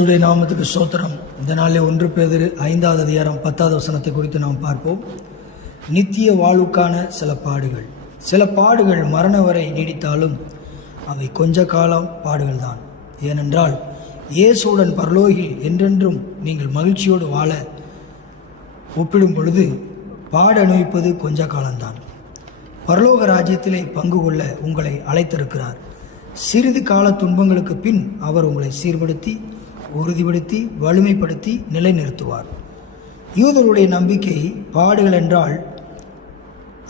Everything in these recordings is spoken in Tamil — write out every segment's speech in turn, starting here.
கர்த்தருடைய நாமத்துக்கு ஸ்தோத்திரம். இந்த நாளில் 1 பேதுரு 5வது அதிகாரம் 10வது வசனத்தை குறித்து நாம் பார்ப்போம். நித்திய வாழ்வுக்கான சில பாடுகள். சில பாடுகள் மரண வரை நீடித்தாலும் அவை கொஞ்ச காலம் பாடுகள் தான். ஏனென்றால் இயேசுவுடன் பரலோகில் என்றென்றும் நீங்கள் மகிழ்ச்சியோடு வாழ ஒப்பிடும் பொழுது பாடு அனுபவிப்பது கொஞ்ச காலம்தான். பரலோக ராஜ்யத்திலே பங்கு கொள்ள உங்களை அழைத்திருக்கிறார். சிறிது கால துன்பங்களுக்கு பின் அவர் உங்களை சீர்படுத்தி, உறுதிப்படுத்தி, வலிமைப்படுத்தி நிலைநிறுத்துவார். யூதருடைய நம்பிக்கை பாடுகள் என்றால்,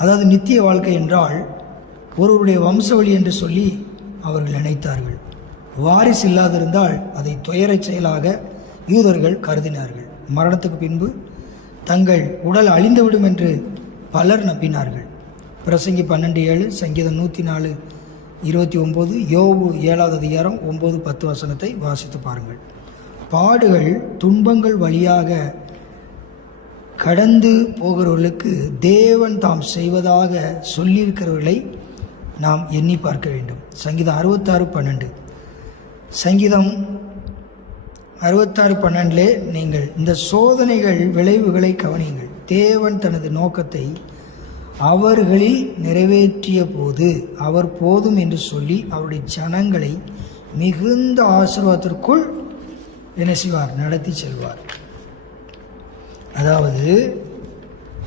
அதாவது நித்திய வாழ்க்கை என்றால் ஒருவருடைய வம்சவழி என்று சொல்லி அவர்கள் நினைத்தார்கள். வாரிசு இல்லாதிருந்தால் அதை துயரச் செயலாக யூதர்கள் கருதினார்கள். மரணத்துக்கு பின்பு தங்கள் உடல் அழிந்துவிடும் என்று பலர் நம்பினார்கள். பிரசங்கி 12:7, சங்கீதம் 104:29, யோபு 7வது அதிகாரம் 9-10 வசனத்தை வாசித்து பாருங்கள். பாடுகள், துன்பங்கள் வழியாக கடந்து போகிறவர்களுக்கு தேவன் தாம் செய்வதாக சொல்லியிருக்கிறவர்களை நாம் எண்ணி பார்க்க வேண்டும். சங்கீதம் 66:12, சங்கீதம் 66:12 நீங்கள் இந்த சோதனைகள் விளைவுகளை கவனியுங்கள். தேவன் தனது நோக்கத்தை அவர்களில் நிறைவேற்றிய போது அவர் போதும் என்று சொல்லி அவருடைய ஜனங்களை மிகுந்த ஆசீர்வாதத்திற்குள் என்ன செய்வார்? நடத்தி செல்வார். அதாவது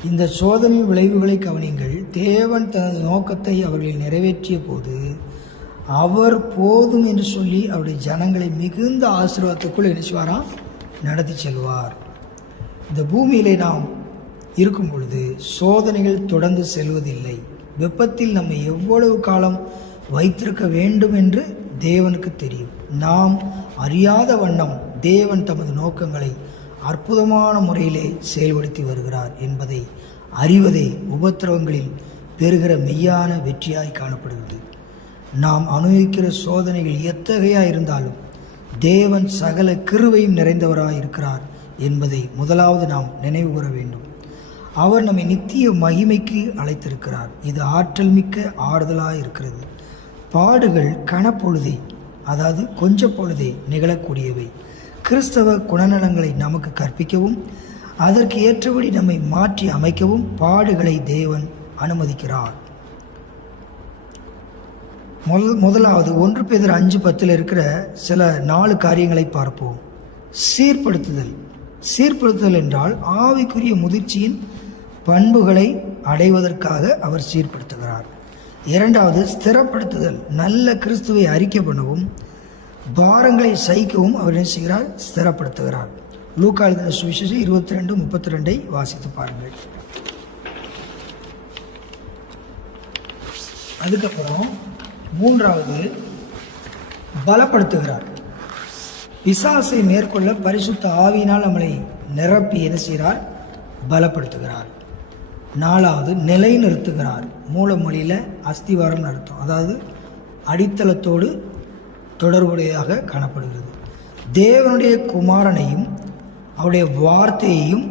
இந்த சோதனை விளைவுகளை கவனிங்கள். தேவன் தனது நோக்கத்தை அவர்களில் நிறைவேற்றிய போது அவர் போதும் என்று சொல்லி அவருடைய ஜனங்களை மிகுந்த ஆசீர்வாதத்திற்குள் என்ன செய்வாராம்? நடத்தி செல்வார். இந்த பூமியிலே நாம் இருக்கும் பொழுது சோதனைகள் தொடர்ந்து செல்வதில்லை. வெப்பத்தில் நம்மை எவ்வளவு காலம் வைத்திருக்க வேண்டும் என்று தேவனுக்கு தெரியும். நாம் அறியாத வண்ணம் தேவன் தமது நோக்கங்களை அற்புதமான முறையிலே செயல்படுத்தி வருகிறார் என்பதை அறிவதே உபத்திரவங்களில் பெறுகிற மெய்யான வெற்றியாய் காணப்படுகிறது. நாம் அனுபவிக்கிற சோதனைகள் எத்தகையா இருந்தாலும் தேவன் சகல கிருபையும் நிறைந்தவராய் இருக்கிறார் என்பதை முதலாவது நாம் நினைவு கூற வேண்டும். அவர் நம்மை நித்திய மகிமைக்கு அழைத்திருக்கிறார். இது ஆற்றல் மிக்க ஆறுதலாக இருக்கிறது. பாடுகள் கனப்பொழுதே, அதாவது கொஞ்ச பொழுதே நிகழக்கூடியவை. கிறிஸ்தவ குணநலங்களை நமக்கு கற்பிக்கவும் அதற்கு ஏற்றபடி நம்மை மாற்றி அமைக்கவும் பாடுகளை தேவன் அனுமதிக்கிறார். முதலாவது 1 பேதுரு 5:10 இருக்கிற சில 4 காரியங்களை பார்ப்போம். சீர்படுத்துதல் என்றால் ஆவிக்குரிய முதிர்ச்சியின் பண்புகளை அடைவதற்காக அவர் சீர்படுத்துகிறார். 2வது ஸ்திரப்படுத்துதல், நல்ல கிறிஸ்துவை அறிக்கை பண்ணவும் பாரங்களை சகிக்கவும் அவர் என்ன செய்கிறார்? ஸ்திரப்படுத்துகிறார். லூக்கா எழுதின சுவிசேஷம் 22:32 வாசித்து பாருங்கள். அதுக்கப்புறம் 3வது பலப்படுத்துகிறார். பிசாசை மேற்கொள்ள பரிசுத்த ஆவியினால் நம்மளை நிரப்பி என்ன செய்கிறார்? பலப்படுத்துகிறார். 4வது நிலைநிறுத்துகிறார். மூல மொழியில் அஸ்திவாரம் அர்த்தம், அதாவது அடித்தளத்தோடு தொடர்புடையதாக காணப்படுகிறது. தேவனுடைய குமாரனையும் அவருடைய வார்த்தையையும்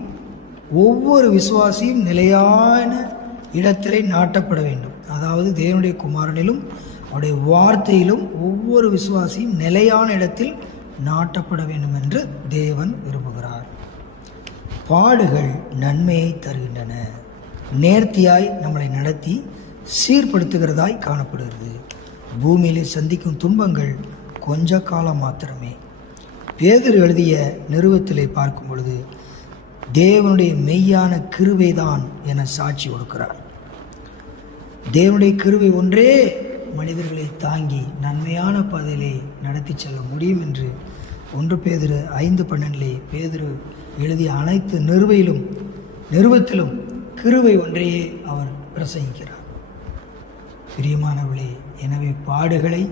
ஒவ்வொரு விசுவாசியும் நிலையான இடத்திலே நாட்டப்பட வேண்டும். அதாவது தேவனுடைய குமாரனிலும் அவருடைய வார்த்தையிலும் ஒவ்வொரு விசுவாசியும் நிலையான இடத்தில் நாட்டப்பட வேண்டும் என்று தேவன் விரும்புகிறார். பாடுகள் நன்மையை தருகின்றன. நேர்த்தியாய் நம்மளை நடத்தி சீர்படுத்துகிறதாய் காணப்படுகிறது. பூமியிலே சந்திக்கும் துன்பங்கள் கொஞ்ச காலம் மாத்திரமே. பேதுரு எழுதிய நிருபத்திலே பார்க்கும் பொழுது தேவனுடைய மெய்யான கிருபைதான் என சாட்சி கொடுக்கிறார். தேவனுடைய கிருபை ஒன்றே மனிதர்களை தாங்கி நன்மையான பாதையிலே நடத்தி செல்ல முடியும் என்று 1 பேதுரு 5:12 பேதுரு எழுதிய அனைத்து நிருபத்திலும் கிருபை ஒன்றையே அவர் பிரசங்கிக்கிறார். பிரியமானவர்களே, எனவே பாடுகளை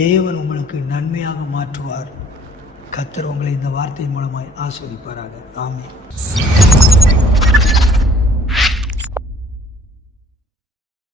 தேவன் உங்களுக்கு நன்மையாக மாற்றுவார். கர்த்தர் உங்களை இந்த வார்த்தை மூலமாய் ஆசீர்வதிப்பாராக. ஆமென்.